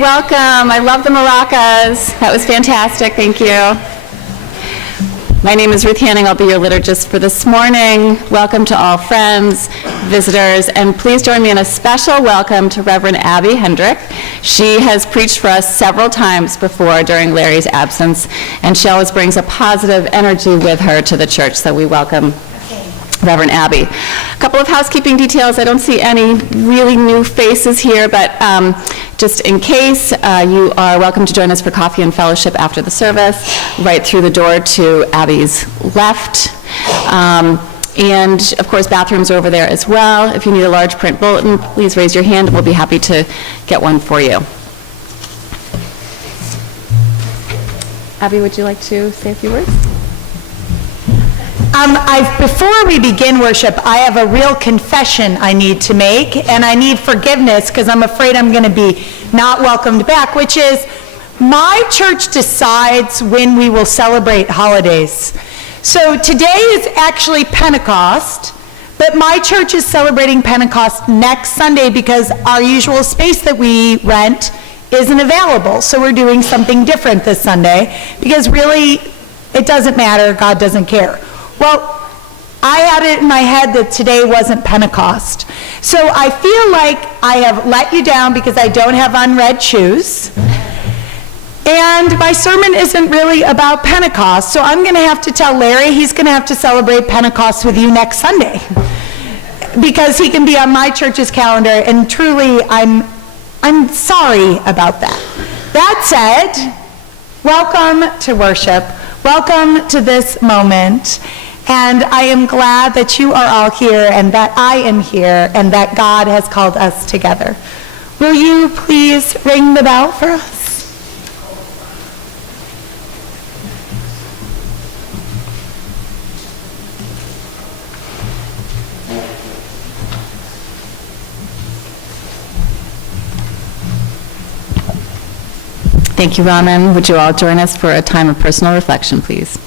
Welcome. I love the maracas. That was fantastic. Thank you. My name is Ruth Hanning. I'll be your liturgist for this morning. Welcome to all friends, visitors, and please join me in a special welcome to Reverend Abby Hendrick. She has preached for us several times before during Larry's absence, and she always brings a positive energy with her to the church, so we welcome Reverend Abby. A couple of housekeeping details. I don't see any really new faces here, but just in case, you are welcome to join us for coffee and fellowship after the service, right through the door to Abby's left. And of course, bathrooms are over there as well. If you need a large print bulletin, please raise your hand and we'll be happy to get one for you. Abby, would you like to say a few words? Before we begin worship, I have a real confession I need to make, and I need forgiveness because I'm afraid I'm going to be not welcomed back, which is my church decides when we will celebrate holidays. So today is actually Pentecost, but my church is celebrating Pentecost next Sunday because our usual space that we rent isn't available. So we're doing something different this Sunday because really it doesn't matter, God doesn't care. Well, I had it in my head that today wasn't Pentecost. So I feel like I have let you down because I don't have unread shoes. And my sermon isn't really about Pentecost. So I'm going to have to tell Larry he's going to have to celebrate Pentecost with you next Sunday. Because he can be on my church's calendar. And truly, I'm sorry about that. That said, welcome to worship. Welcome to this moment. And I am glad that you are all here and that I am here and that God has called us together. Will you please ring the bell for us? Thank you, Raman. Would you all join us for a time of personal reflection, please?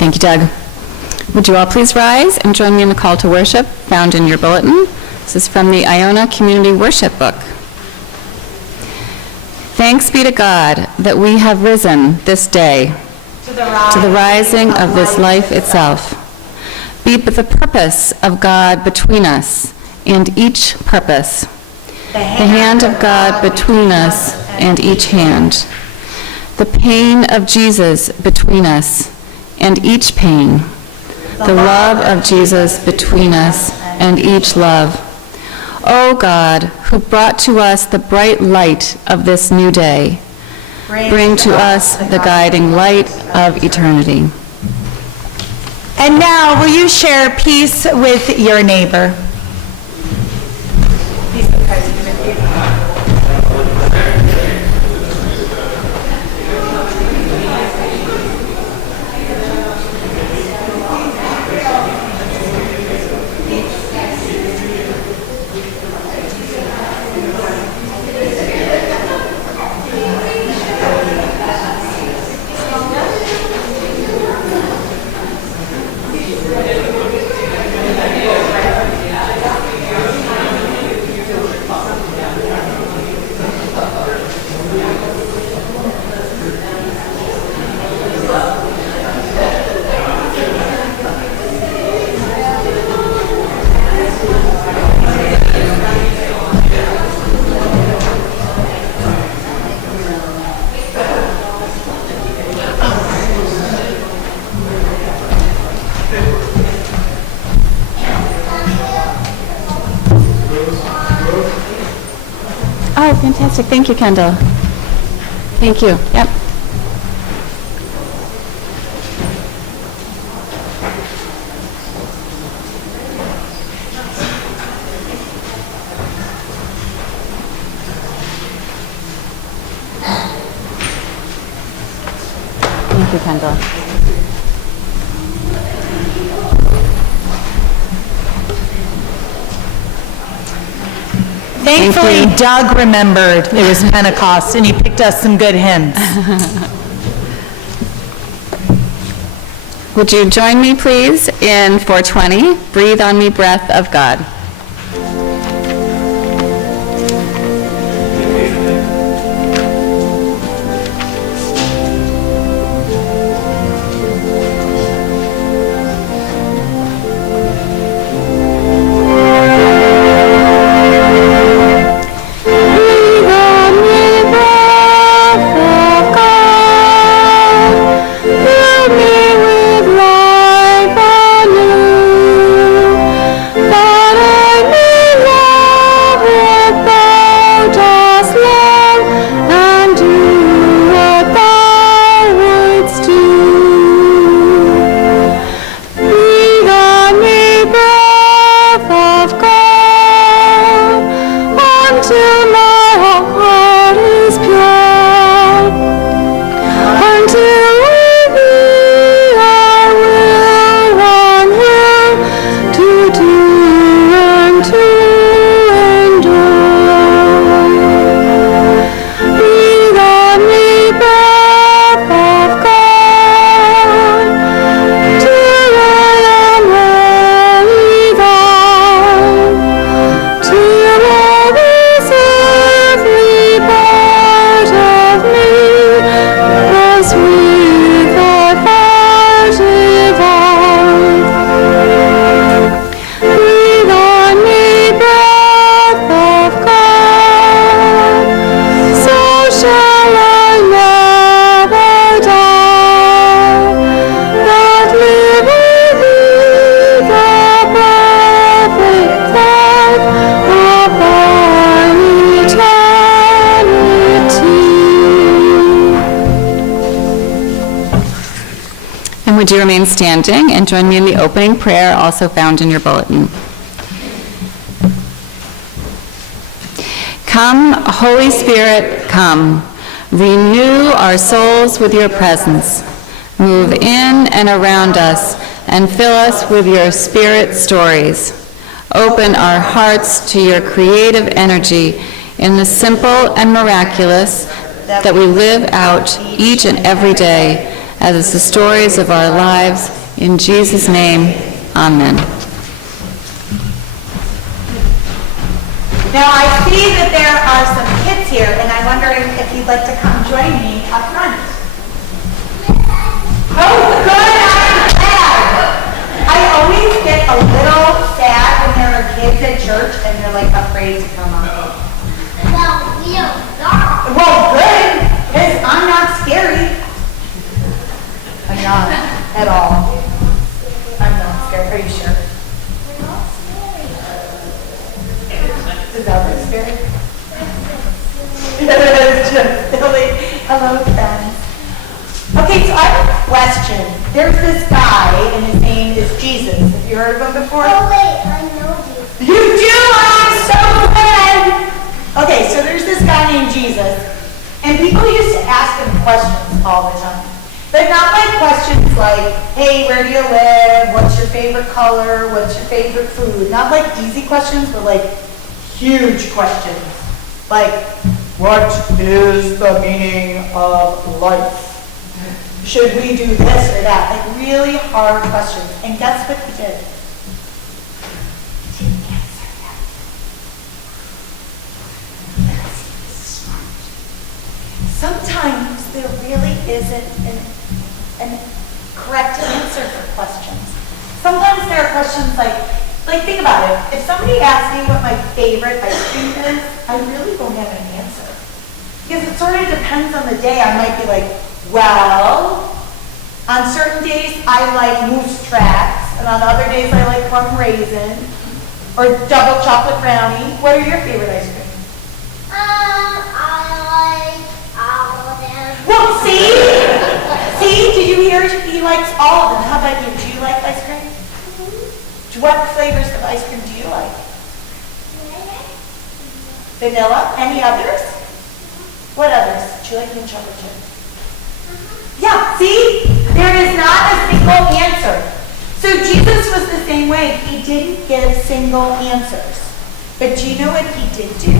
Thank you, Doug. Would you all please rise and join me in the call to worship found in your bulletin? This is from the Iona Community Worship Book. Thanks be to God that we have risen this day to the rising of this life itself. Be but the purpose of God between us and each purpose, the hand of God between us and each hand, the pain of Jesus between us and each pain, the love of Jesus between us and each love. O God, who brought to us the bright light of this new day, bring to us the guiding light of eternity. And now, will you share peace with your neighbor? Oh, fantastic. Thank you, Kendall. Thank you. Yep. Thank you, Kendall. Thankfully, Doug remembered it was Pentecost, and he picked us some good hymns. Would you join me, please, in 420, Breathe on Me, Breath of God. Would you remain standing and join me in the opening prayer also found in your bulletin. Come, Holy Spirit, come. Renew our souls with your presence. Move in and around us and fill us with your Spirit stories. Open our hearts to your creative energy in the simple and miraculous that we live out each and every day as the stories of our lives. In Jesus' name, amen. Now, I see that there are some kids here, and I'm wondering if you'd like to come join me up front. Oh, good, I'm glad. I always get a little sad when there are kids at church and they're like afraid to come up. Well, good, because I'm not scary. I'm not at all. I'm not. question. There's this guy, and his name is Jesus. Have you heard of him before? Oh wait, I know you. You do? I'm so glad! Okay, so there's this guy named Jesus, and people used to ask him questions all the time. But not like questions like, hey, where do you live? What's your favorite color? What's your favorite food? Not like easy questions, but like huge questions. Like, what is the meaning of life? Should we do this or that? Like really hard questions. And guess what he did? He didn't answer them. Because he was smart. Sometimes there really isn't an correct answer for questions. Sometimes there are questions like think about it. If somebody asked me what my favorite ice cream is, I really don't have an answer. Because it sort of depends on the day. I might be like, well, on certain days I like moose tracks, and on other days I like rum raisin, or double chocolate brownie. What are your favorite ice creams? I like all of them. Well, see? See, did you hear? He likes all of them. How about you? Do you like ice cream? What flavors of ice cream do you like? Vanilla? Any others? What others? Do you like mint chocolate chip? Yeah, see? There is not a single answer. So Jesus was the same way. He didn't give single answers. But do you know what he did do?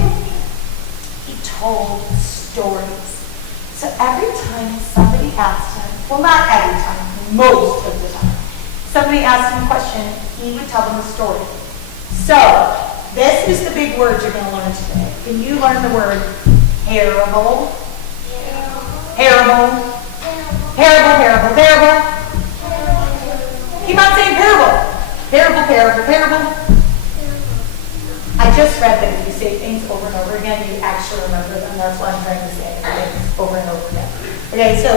He told stories. So every time somebody asked him, well, not every time, most of the time, somebody asked him a question, he would tell them a story. So this is the big word you're going to learn today. Can you learn the word parable? Parable. Parable, parable, parable. Keep on saying parable. Parable, parable, parable. I just read that if you say things over and over again, you actually remember them. That's why I'm trying to say things over and over again. Okay, so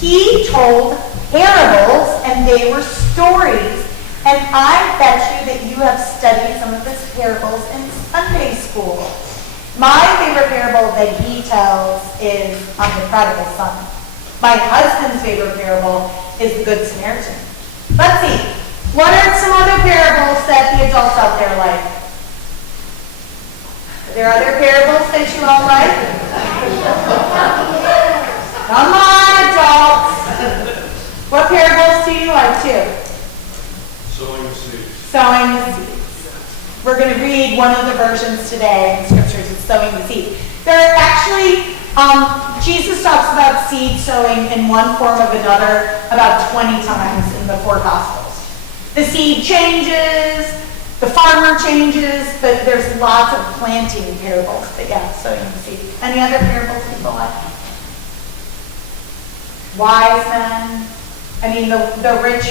he told parables, and they were stories. And I bet you that you have studied some of his parables in Sunday school. My favorite parable that he tells is on the prodigal son. My husband's favorite parable is the Good Samaritan. Let's see. What are some other parables that the adults out there like? Are there other parables that you all like? Come on, adults. What parables do you like too? Sowing the seeds. Sowing the seeds. We're going to read one of the versions today in scriptures. It's sowing the seed. There are actually, Jesus talks about seed sowing in one form or another about 20 times in the four Gospels. The seed changes, the farmer changes, but there's lots of planting parables. But yeah, sowing the seed. Any other parables people like? Wise men. I mean, the rich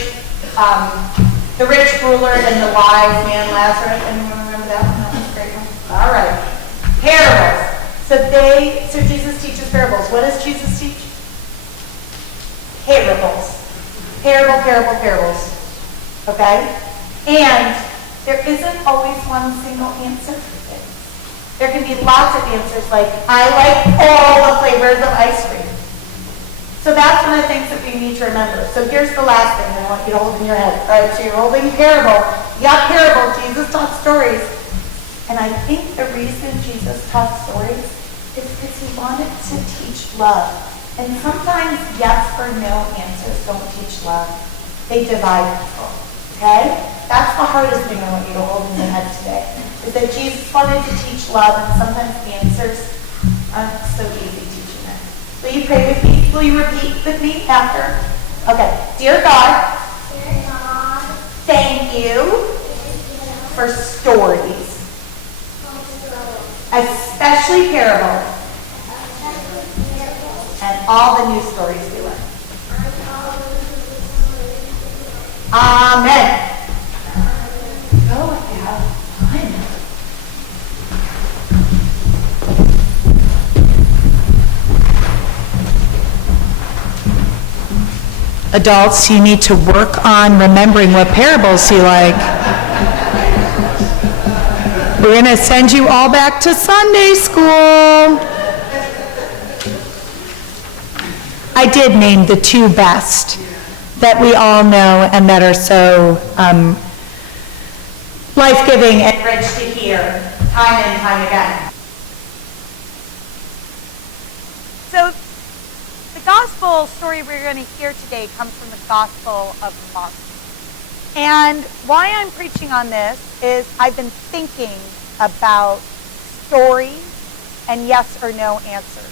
ruler and the wise man Lazarus. Anyone remember that one? That was a great one. All right. Parables. So Jesus teaches parables. What does Jesus teach? Parables. Parables. Okay? And there isn't always one single answer for things. There can be lots of answers like, I like all the flavors of ice cream. So that's one of the things that we need to remember. So here's the last thing I want you to hold in your head. All right, so you're holding parable. You got parable. Jesus taught stories. And I think the reason Jesus taught stories is because he wanted to teach love. And sometimes yes or no answers don't teach love. They divide people. Okay? That's the hardest thing I want you to hold in your head today. Is that Jesus wanted to teach love, and sometimes the answers aren't so easy teaching it. Will you pray with me? Will you repeat with me after? Okay. Dear God, thank you for stories, especially parables, and all the new stories we learn. Amen. Go if you have time. Adults, you need to work on remembering what parables you like. We're going to send you all back to Sunday school. I did name the two best. that we all know and that are so life-giving and rich to hear time and time again. So the gospel story we're going to hear today comes from the Gospel of Mark. And why I'm preaching on this is I've been thinking about stories and yes or no answers.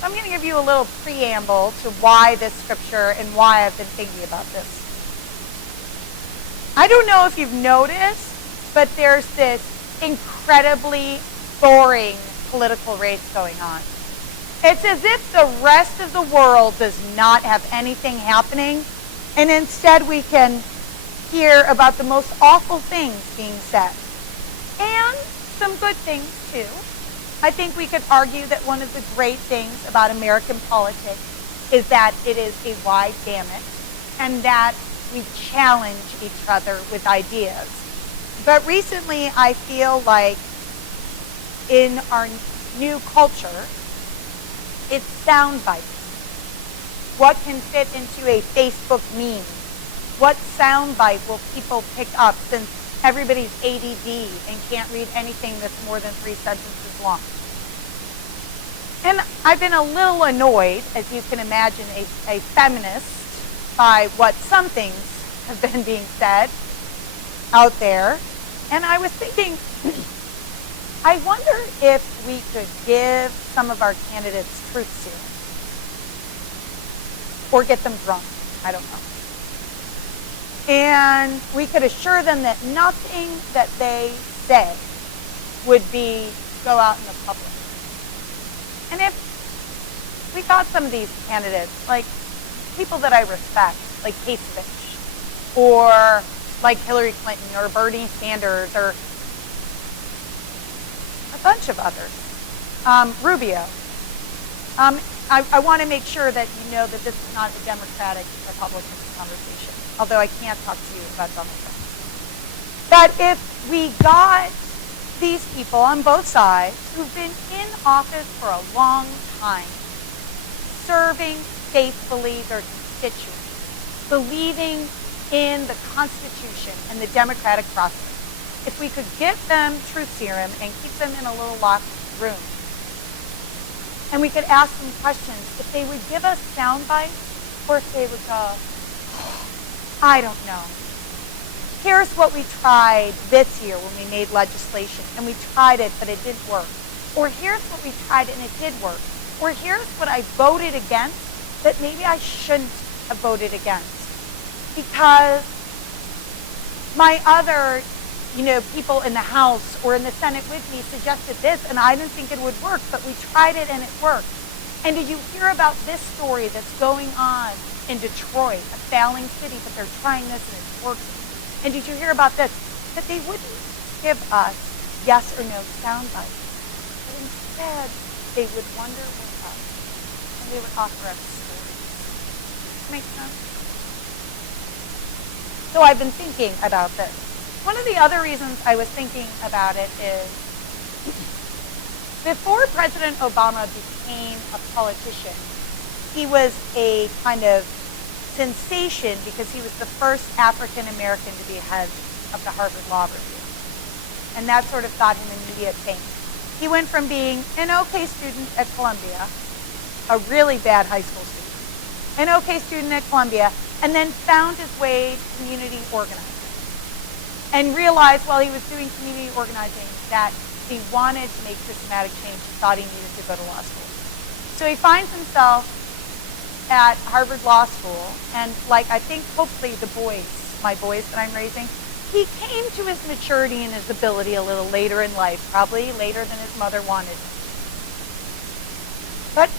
So I'm going to give you a little preamble to why this scripture and why I've been thinking about this. I don't know if you've noticed, but there's this incredibly boring political race going on. It's as if the rest of the world does not have anything happening, and instead we can hear about the most awful things being said. And some good things, too. I think we could argue that one of the great things about American politics is that it is a wide gamut, and that we challenge each other with ideas. But recently, I feel like in our new culture, it's sound bites. What can fit into a Facebook meme? What sound bite will people pick up since everybody's ADD and can't read anything that's more than 3 sentences long? And I've been a little annoyed, as you can imagine, a feminist, by what some things have been being said out there. And I was thinking, I wonder if we could give some of our candidates truth serum. Or get them drunk. I don't know. And we could assure them that nothing that they say would be go out in the public. And if we got some of these candidates, like people that I respect, like Kasich, or like Hillary Clinton, or Bernie Sanders, or a bunch of others, Rubio. I want to make sure that you know that this is not a Democratic-Republican conversation, although I can't talk to you about Donald Trump. But if we got these people on both sides who've been in office for a long time, serving faithfully their constituents, believing in the Constitution and the democratic process, if we could give them truth serum and keep them in a little locked room, and we could ask them questions, if they would give us sound bites, or if they would go, I don't know. Here's what we tried this year when we made legislation, and we tried it, but it didn't work. Or here's what we tried, and it did work. Or here's what I voted against that maybe I shouldn't have voted against. Because my other, people in the House or in the Senate with me suggested this, and I didn't think it would work, but we tried it and it worked. And did you hear about this story that's going on in Detroit, a failing city, but they're trying this and it's working? And did you hear about this? That they wouldn't give us yes or no sound bites, but instead they would wonder with us, and they would offer us stories. Make sense? So I've been thinking about this. One of the other reasons I was thinking about it is before President Obama became a politician, he was a kind of sensation because he was the first African American to be head of the Harvard Law Review. And that sort of got him immediate fame. He went from being an okay student at Columbia, a really bad high school student, an okay student at Columbia, and then found his way to community organizing. And realized while he was doing community organizing that he wanted to make systematic change. He thought he needed to go to law school. So he finds himself at Harvard Law School, and I think hopefully my boys that I'm raising, he came to his maturity and his ability a little later in life, probably later than his mother wanted. But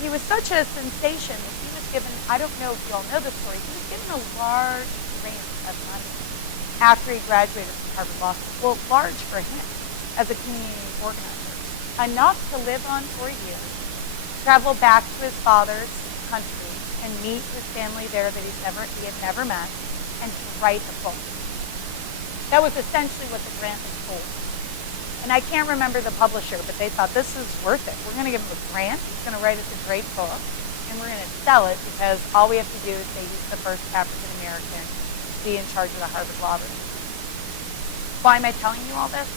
he was such a sensation that he was given, I don't know if you all know this story, he was given a large grant of money after he graduated from Harvard Law School. Well, large for him as a community organizer. Enough to live on for a year, travel back to his father's country, and meet his family there that he had never met, and to write a book. That was essentially what the grant was for. And I can't remember the publisher, but they thought, this is worth it. We're going to give him a grant. He's going to write us a great book. and we're going to sell it because all we have to do is say he's the first African American to be in charge of the Harvard Law Review. Why am I telling you all this?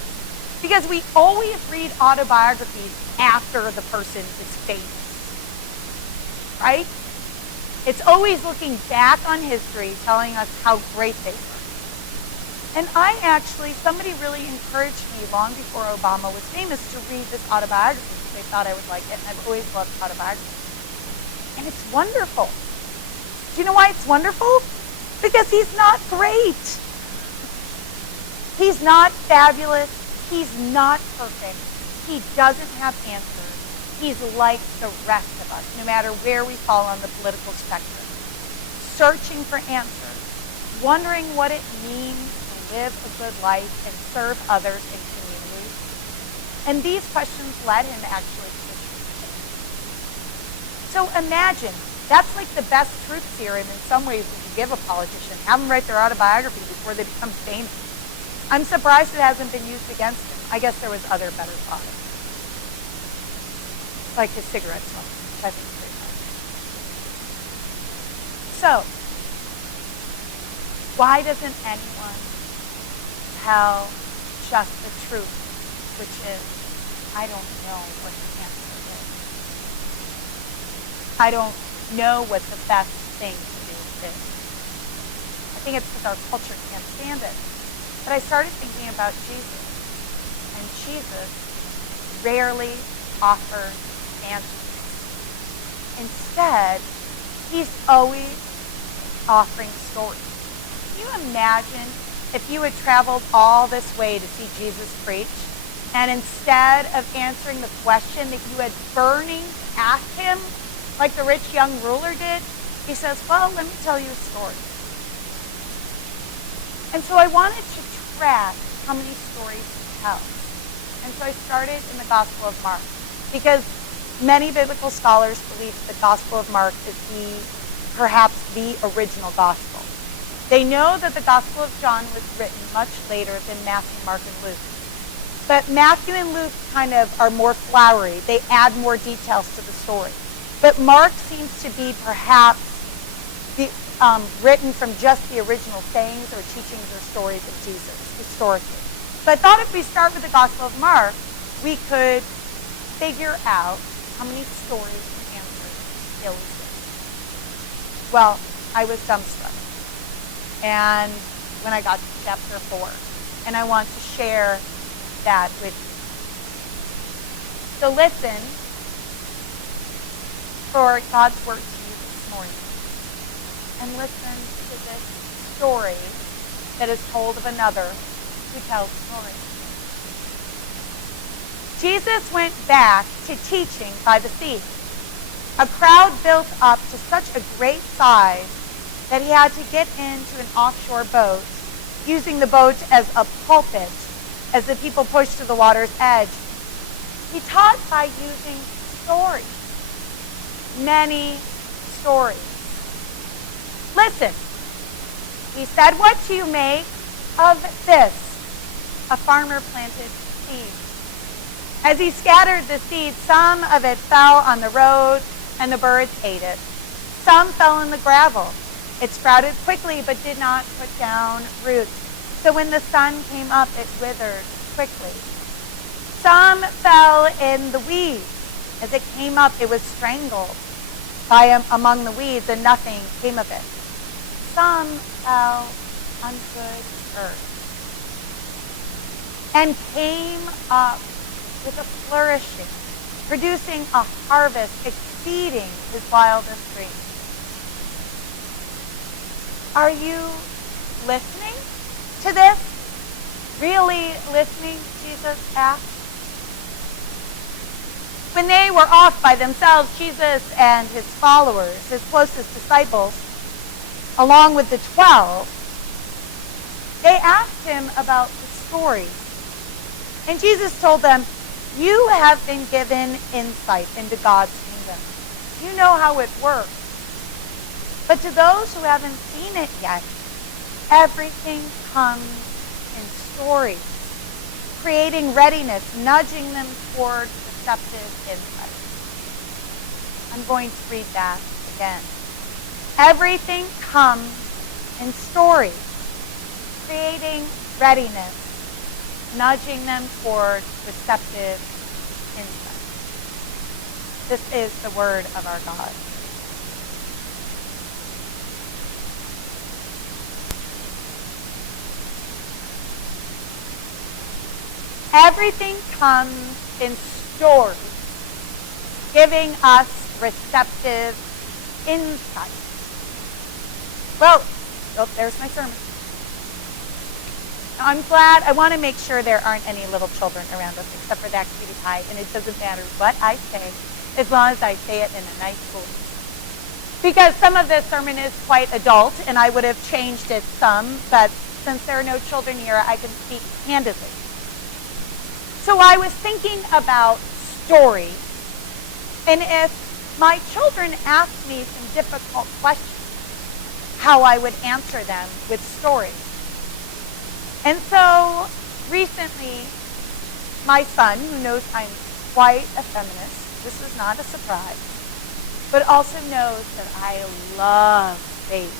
Because we always read autobiographies after the person is famous, right? It's always looking back on history, telling us how great they were. And somebody really encouraged me long before Obama was famous to read this autobiography because they thought I would like it, and I've always loved autobiographies. And it's wonderful. Do you know why it's wonderful? Because he's not great. He's not fabulous. He's not perfect. He doesn't have answers. He's like the rest of us, no matter where we fall on the political spectrum. Searching for answers, wondering what it means to live a good life and serve others in communities. And these questions led him actually to the truth. So imagine, that's like the best truth serum in some ways we could give a politician. Have them write their autobiography before they become famous. I'm surprised it hasn't been used against him. I guess there was other better products. Like his cigarette smoke, which I think is pretty nice. So, why doesn't anyone tell just the truth, which is, I don't know what the answer is. I don't know what the best thing to do is. I think it's because our culture can't stand it. But I started thinking about Jesus, and Jesus rarely offers answers. Instead, he's always offering stories. Can you imagine if you had traveled all this way to see Jesus preach, and instead of answering the question that you had burning to ask him, like the rich young ruler did, he says, well, let me tell you a story. And so I wanted to track how many stories he tells. And so I started in the Gospel of Mark, because many biblical scholars believe the Gospel of Mark is perhaps the original gospel. They know that the Gospel of John was written much later than Matthew, Mark, and Luke. But Matthew and Luke kind of are more flowery. They add more details to the story. But Mark seems to be perhaps written from just the original sayings or teachings or stories of Jesus, historically. So I thought if we start with the Gospel of Mark, we could figure out how many stories and answers he always gives. Well, I was dumbstruck. And when I got to chapter 4, and I want to share that with you. So listen for God's word to you this morning. And listen to this story that is told of another who tells stories. Jesus went back to teaching by the sea. A crowd built up to such a great size that he had to get into an offshore boat, using the boat as a pulpit as the people pushed to the water's edge. He taught by using stories, many stories. Listen, he said, what do you make of this? A farmer planted seed. As he scattered the seed, some of it fell on the road and the birds ate it. Some fell in the gravel. It sprouted quickly but did not put down roots. So when the sun came up, it withered quickly. Some fell in the weeds. As it came up, it was strangled among the weeds, and nothing came of it. Some fell on good earth and came up with a flourishing, producing a harvest exceeding his wildest dreams. Are you listening to this? Really listening? Jesus asked. When they were off by themselves, Jesus and his followers, his closest disciples, along with the 12, they asked him about the story. And Jesus told them, you have been given insight into God's kingdom. You know how it works. But to those who haven't seen it yet, everything comes in stories, creating readiness, nudging them toward receptive insight. I'm going to read that again. Everything comes in stories, creating readiness, nudging them toward receptive insight. This is the word of our God. Everything comes in stories, giving us receptive insight. Well, there's my sermon. Now, I'm glad, I want to make sure there aren't any little children around us except for that cutie pie, and it doesn't matter what I say as long as I say it in a nice voice. Because some of this sermon is quite adult, and I would have changed it some, but since there are no children here, I can speak candidly. So I was thinking about stories, and if my children asked me some difficult questions, how I would answer them with stories. And so recently, my son, who knows I'm quite a feminist, this is not a surprise, but also knows that I love babies.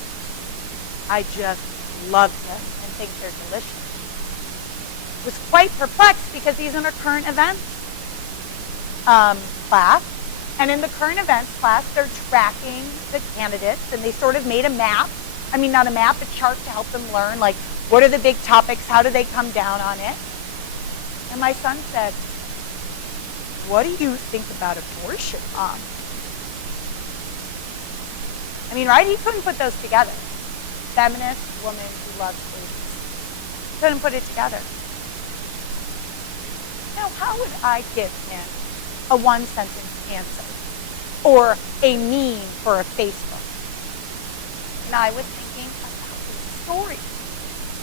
I just love them and think they're delicious. Was quite perplexed because he's in a current events class. And in the current events class, they're tracking the candidates, and they sort of made a map. I mean, not a map, a chart to help them learn, like, what are the big topics? How do they come down on it? And my son said, "What do you think about abortion, Mom?" I mean, right? He couldn't put those together. Feminist woman who loves babies. Couldn't put it together. Now, how would I give him a one-sentence answer or a meme for a Facebook? And I was thinking about the stories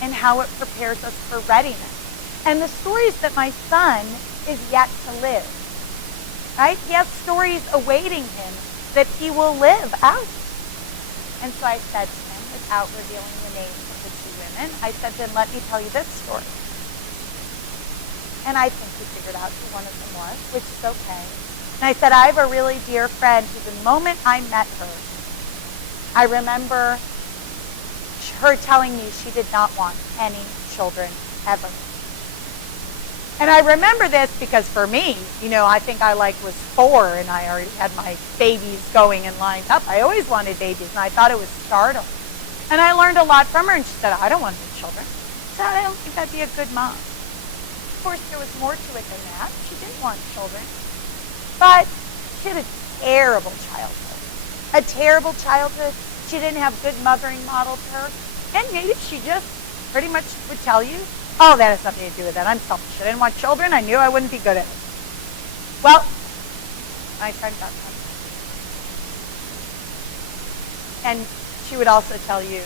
and how it prepares us for readiness. And the stories that my son is yet to live. Right? He has stories awaiting him that he will live out. And so I said to him, without revealing the names of the two women, I said to him, "Let me tell you this story." And I think he figured out who one of them was, which is okay. And I said, "I have a really dear friend who the moment I met her, I remember her telling me she did not want any children ever." And I remember this because for me, I think I was 4 and I already had my babies going and lined up. I always wanted babies and I thought it was startling. And I learned a lot from her, and she said, "I don't want any children." I said, "I don't think I'd be a good mom." Of course, there was more to it than that. She didn't want children. But she had a terrible childhood. A terrible childhood. She didn't have good mothering models to her. And maybe she just pretty much would tell you, "Oh, that has nothing to do with that. I'm selfish. I didn't want children. I knew I wouldn't be good at it." Well, my friend got pregnant. And she would also tell you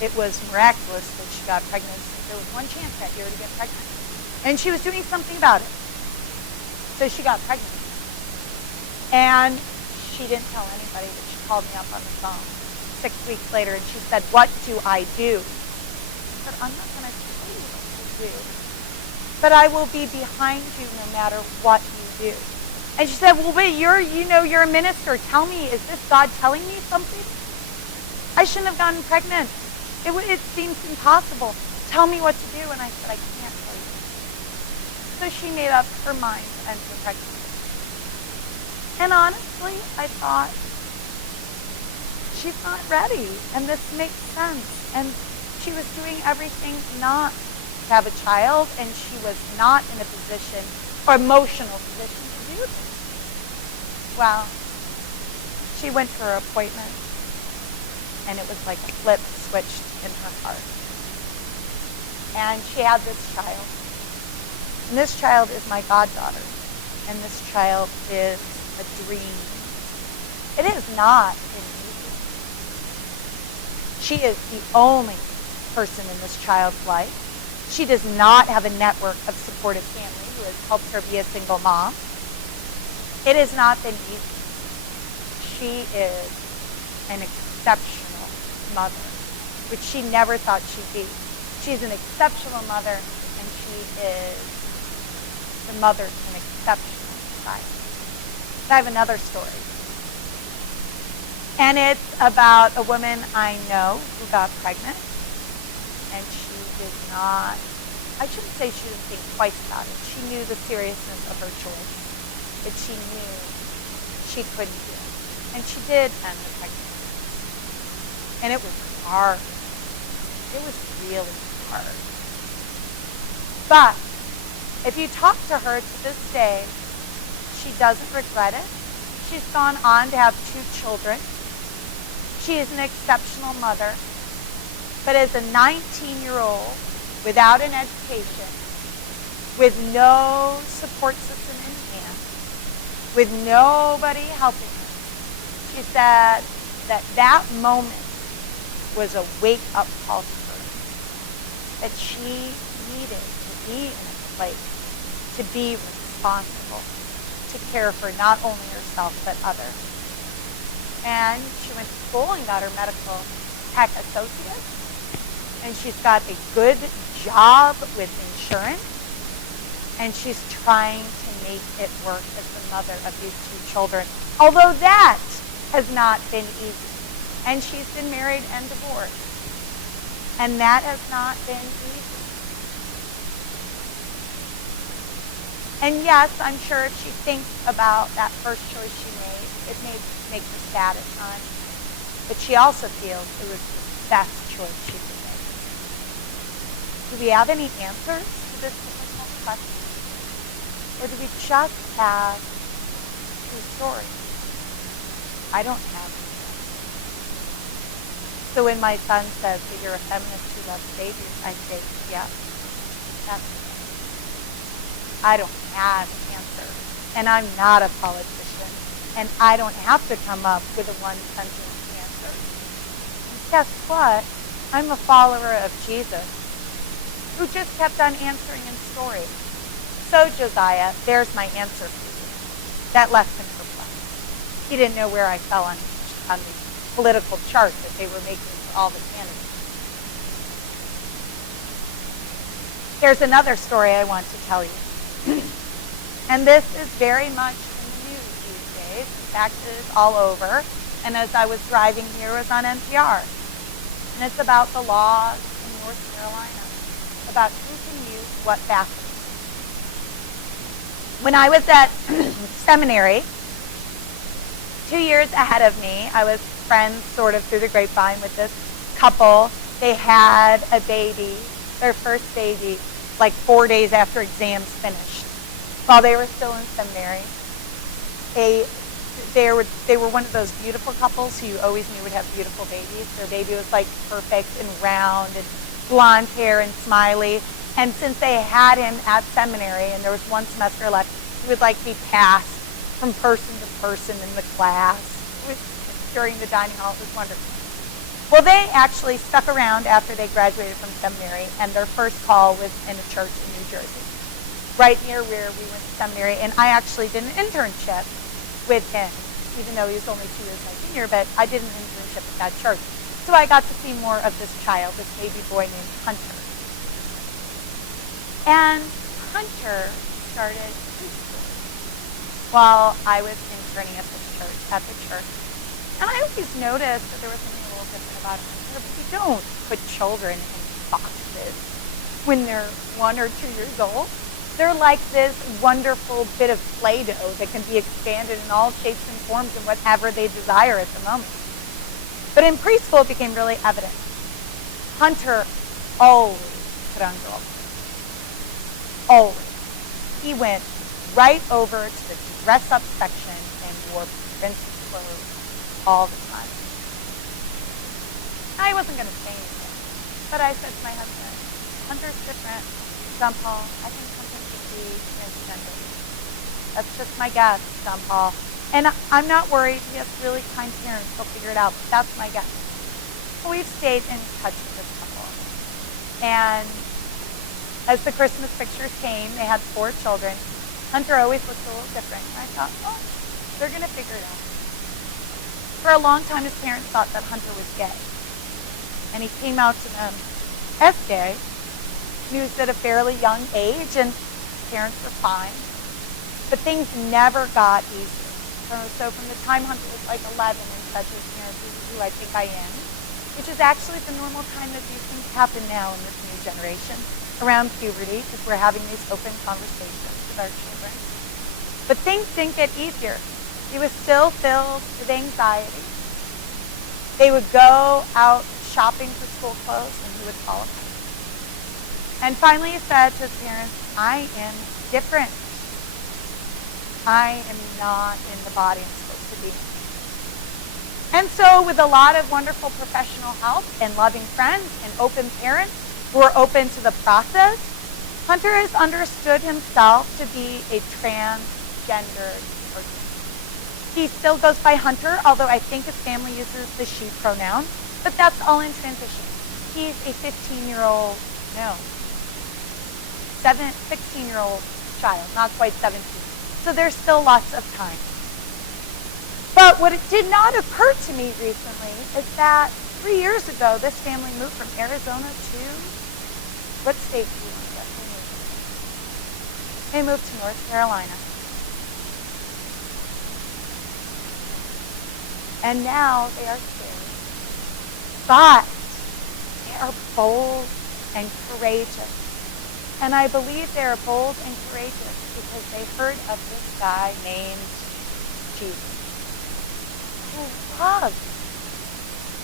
it was miraculous that she got pregnant. There was one chance that year to get pregnant. And she was doing something about it. So she got pregnant. And she didn't tell anybody, but she called me up on the phone 6 weeks later and she said, "What do I do?" I said, "I'm not going to tell you what to do, but I will be behind you no matter what you do." And she said, "Well, wait, you're a minister. Tell me, is this God telling me something? I shouldn't have gotten pregnant. It seems impossible. Tell me what to do." And I said, "I can't tell you." So she made up her mind to end her pregnancy. And honestly, I thought, she's not ready, and this makes sense. And she was doing everything not to have a child, and she was not in a position, or emotional position, to do this. Well, she went to her appointment, and it was like a flip switched in her heart. And she had this child. And this child is my goddaughter. And this child is a dream. It is not an easy. She is the only person in this child's life. She does not have a network of supportive family who has helped her be a single mom. It has not been easy. She is an exceptional mother, which she never thought she'd be. She's an exceptional mother, and she is the mother to an exceptional child. But I have another story. And it's about a woman I know who got pregnant, and she did not, I shouldn't say she didn't think twice about it. She knew the seriousness of her choice, that she knew she couldn't do it. And she did end the pregnancy. And it was hard. It was really hard. But if you talk to her to this day, she doesn't regret it. She's gone on to have 2 children. She is an exceptional mother. But as a 19-year-old, without an education, with no support system in hand, with nobody helping her, she said that moment was a wake-up call to her, that she needed to be in a place to be responsible, to care for not only herself but others. And she went to school and got her medical tech associate, and she's got a good job with insurance, and she's trying to make it work as the mother of these 2 children, although that has not been easy. And she's been married and divorced, and that has not been easy. And yes, I'm sure if she thinks about that first choice she made, it may make her sad at times, but she also feels it was the best choice she could make. Do we have any answers to this difficult question? Or do we just have 2 stories? I don't have any answers. So when my son says that you're a feminist who loves babies, I say, yes, that's it. I don't have an answer. And I'm not a politician. And I don't have to come up with a one-sentence answer. And guess what? I'm a follower of Jesus, who just kept on answering in stories. So, Josiah, there's my answer for you. That left him perplexed. He didn't know where I fell on the political chart that they were making for all the candidates. There's another story I want to tell you. And this is very much in the news these days. In fact, it is all over. And as I was driving here, it was on NPR. And it's about the laws in North Carolina, about who can use what bathrooms. When I was at seminary, 2 years ahead of me, I was friends sort of through the grapevine with this couple. They had a baby, their first baby, like 4 days after exams finished, while they were still in seminary. They were one of those beautiful couples who you always knew would have beautiful babies. Their baby was like perfect and round and blonde hair and smiley. And since they had him at seminary and there was 1 semester left, he would like be passed from person to person in the class during the dining hall. It was wonderful. Well, they actually stuck around after they graduated from seminary, and their first call was in a church in New Jersey, right near where we went to seminary. And I actually did an internship with him, even though he was only 2 years my senior, but I did an internship at that church. So I got to see more of this child, this baby boy named Hunter. And Hunter started preschool while I was interning at the church. And I always noticed that there was something a little different about Hunter. But you don't put children in boxes when they're 1 or 2 years old. They're like this wonderful bit of Play-Doh that can be expanded in all shapes and forms and whatever they desire at the moment. But in preschool, it became really evident. Hunter always put on girl clothes. Always. He went right over to the dress-up section and wore princess clothes all the time. I wasn't going to say anything, but I said to my husband, Hunter's different. John Paul, I think Hunter should be transgender. That's just my guess, John Paul. And I'm not worried. He has really kind parents. He'll figure it out. But that's my guess. So we've stayed in touch with this couple. And as the Christmas pictures came, they had 4 children. Hunter always looked a little different. And I thought, oh, they're going to figure it out. For a long time, his parents thought that Hunter was gay. And he came out to them as gay. He was at a fairly young age, and his parents were fine. But things never got easier. So from the time Hunter was like 11 and said to his parents, "This is who I think I am," which is actually the normal time that these things happen now in this new generation, around puberty, because we're having these open conversations with our children. But things didn't get easier. He was still filled with anxiety. They would go out shopping for school clothes, and he would fall apart. And finally he said to his parents, "I am different. I am not in the body I'm supposed to be in." And so with a lot of wonderful professional help and loving friends and open parents who are open to the process, Hunter has understood himself to be a transgendered person. He still goes by Hunter, although I think his family uses the she pronoun, but that's all in transition. He's a 16-year-old child, not quite 17. So there's still lots of time. But what it did not occur to me recently is that 3 years ago, this family moved from Arizona to, what state do you want to guess they moved to? They moved to North Carolina. And now they are scared. But they are bold and courageous. And I believe they are bold and courageous because they heard of this guy named Jesus, who loves,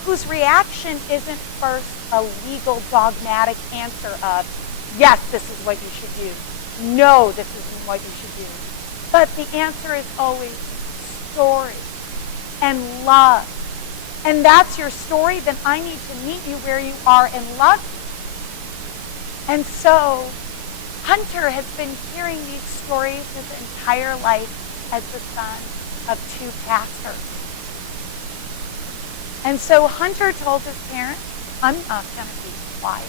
whose reaction isn't first a legal, dogmatic answer of, yes, this is what you should do. No, this isn't what you should do. But the answer is always story and love. And that's your story, then I need to meet you where you are and love you. And so Hunter has been hearing these stories his entire life as the son of 2 pastors. And so Hunter told his parents, "I'm not going to be quiet."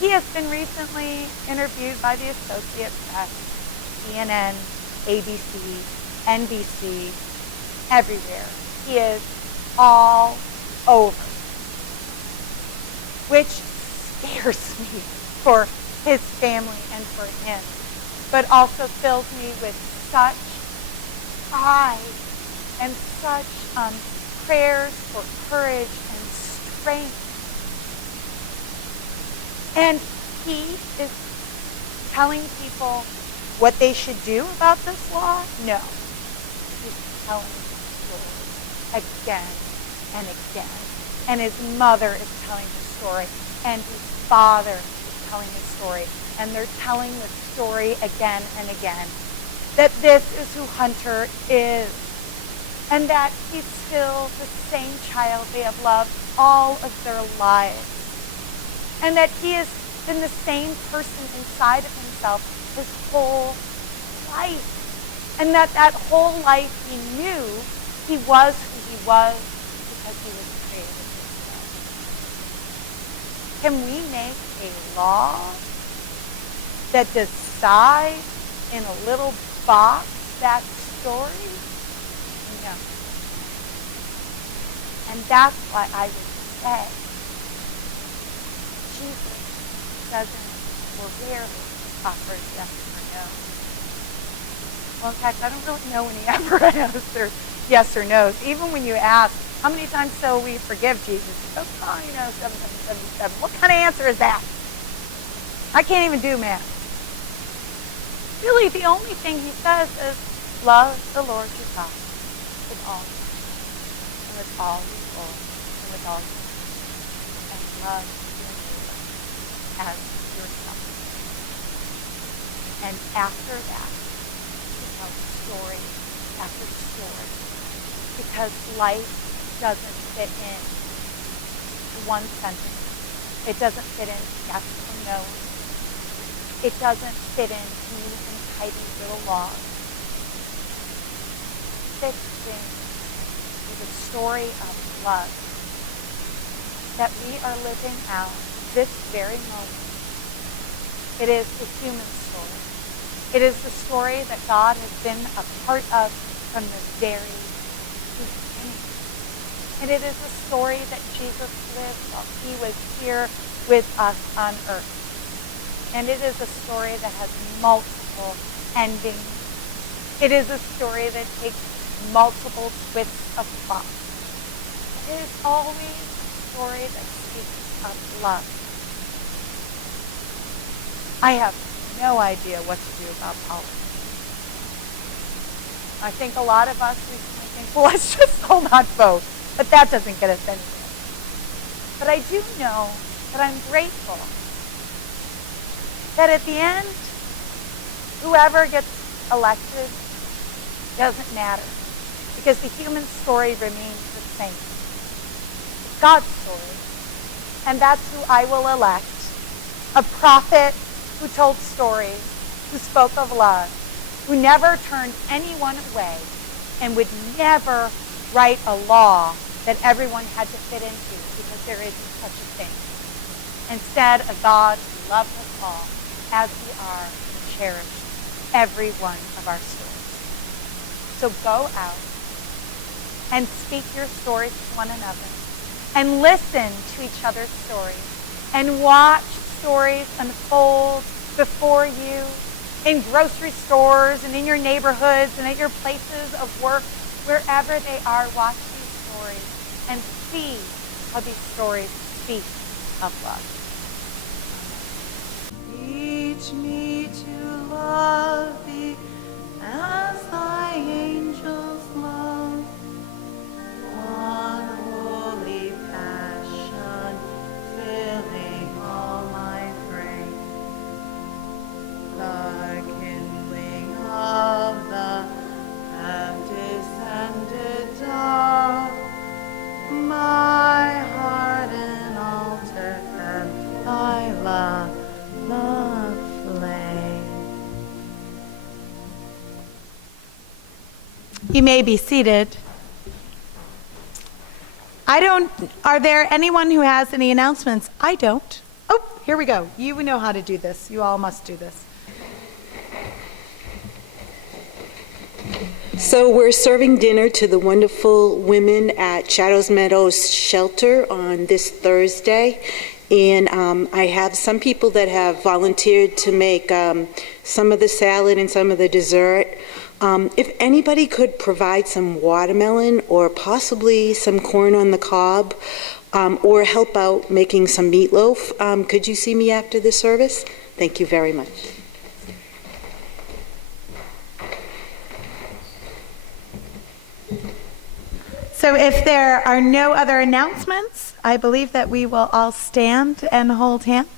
He has been recently interviewed by the Associated Press, CNN, ABC, NBC, everywhere. He is all over, which scares me for his family and for him, but also fills me with such pride and such prayers for courage and strength. And he is telling people what they should do about this law? No. He's telling the story again and again. And his mother is telling the story. And his father is telling the story. And they're telling the story again and again. That this is who Hunter is. And that he's still the same child they have loved all of their lives. And that he has been the same person inside of himself his whole life. And that whole life he knew he was who he was because he was created this way. Can we make a law that decides in a little box that story? No. And that's why I would say Jesus doesn't or rarely offers yes or no. Well, in fact, I don't really know when he ever answers yes or no's. Even when you ask, how many times shall we forgive Jesus? He goes, 777. What kind of answer is that? I can't even do math. Really, the only thing he says is, love the Lord your God with all your heart, and with all your soul, and with all your mind, and love your neighbor as yourself. And after that, he tells story after story, because life doesn't fit in one sentence. It doesn't fit in yes or no. It doesn't fit in neat and tidy little laws. It fits in with a story of love that we are living out this very moment. It is the human story. It is the story that God has been a part of from the very beginning. And it is a story that Jesus lived while he was here with us on earth. And it is a story that has multiple endings. It is a story that takes multiple twists of plot. It is always a story that speaks of love. I have no idea what to do about politics. I think a lot of us recently think, well, let's just all not vote. But that doesn't get us anywhere. But I do know that I'm grateful that at the end, whoever gets elected doesn't matter, because the human story remains the same. It's God's story. And that's who I will elect. A prophet who told stories, who spoke of love, who never turned anyone away, and would never write a law that everyone had to fit into, because there isn't such a thing. Instead, a God who loves us all as we are, and cherished every one of our stories. So go out and speak your stories to one another, and listen to each other's stories, and watch stories unfold before you in grocery stores and in your neighborhoods and at your places of work, wherever they are. Watch these stories and see how these stories speak of love. Teach me to love thee as thy angels love. One holy passion filling all my frame. The kindling of the have-descended dove. My heart an altar and thy love the flame. You may be seated. Are there anyone who has any announcements? I don't. Oh, here we go. You know how to do this. You all must do this. So we're serving dinner to the wonderful women at Shadows Meadows Shelter on this Thursday. And I have some people that have volunteered to make some of the salad and some of the dessert. If anybody could provide some watermelon or possibly some corn on the cob, or help out making some meatloaf, could you see me after the service? Thank you very much. So if there are no other announcements, I believe that we will all stand and hold hands.